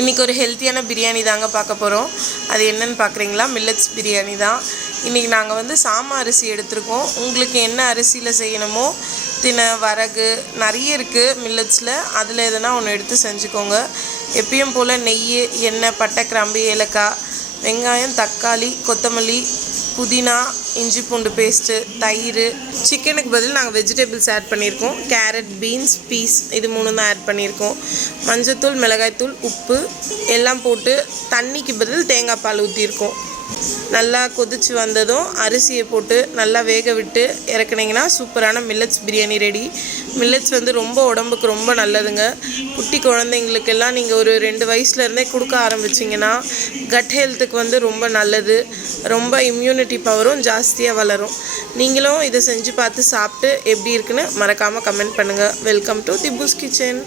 இன்றைக்கி ஒரு ஹெல்த்தியான பிரியாணி தாங்க பார்க்க போகிறோம். அது என்னென்னு பார்க்குறீங்களா? மில்லட்ஸ் பிரியாணி தான். இன்றைக்கி நாங்கள் வந்து சாம அரிசி எடுத்திருக்கோம். உங்களுக்கு என்ன அரிசியில் செய்யணுமோ, தினை, வரகு நிறைய இருக்குது மில்லட்ஸில். அதில் எதுனா ஒன்று எடுத்து செஞ்சுக்கோங்க. எப்பயும் போல் நெய், எண்ணெய், பட்டை, கிராம்பு, ஏலக்காய், வெங்காயம், தக்காளி, கொத்தமல்லி, புதினா, இஞ்சி பூண்டு பேஸ்ட்டு, தயிர். சிக்கனுக்கு பதில் நாங்கள் வெஜிடபிள்ஸ் ஆட் பண்ணியிருக்கோம். கேரட், பீன்ஸ், பீஸ், இது 3 தான் ஆட் பண்ணியிருக்கோம். மஞ்சத்தூள், மிளகாய்த்தூள், உப்பு எல்லாம் போட்டு தண்ணிக்கு பதில் தேங்காய் பால் ஊற்றிருக்கோம். நல்லா கொதித்து வந்ததும் அரிசியை போட்டு நல்லா வேக விட்டு இறக்குனிங்கன்னா சூப்பரான மில்லட்ஸ் பிரியாணி ரெடி. மில்லட்ஸ் வந்து ரொம்ப உடம்புக்கு ரொம்ப நல்லதுங்க. குட்டி குழந்தைங்களுக்கெல்லாம் நீங்கள் ஒரு 2 வயசுலேருந்தே கொடுக்க ஆரம்பிச்சிங்கன்னா கட் ஹெல்த்துக்கு வந்து ரொம்ப நல்லது. ரொம்ப இம்யூனிட்டி பவரும் ஜாஸ்தியாக வளரும். நீங்களும் இதை செஞ்சு பார்த்து சாப்பிட்டு எப்படி இருக்குன்னு மறக்காமல் கமெண்ட் பண்ணுங்கள். Welcome to Thibu's kitchen.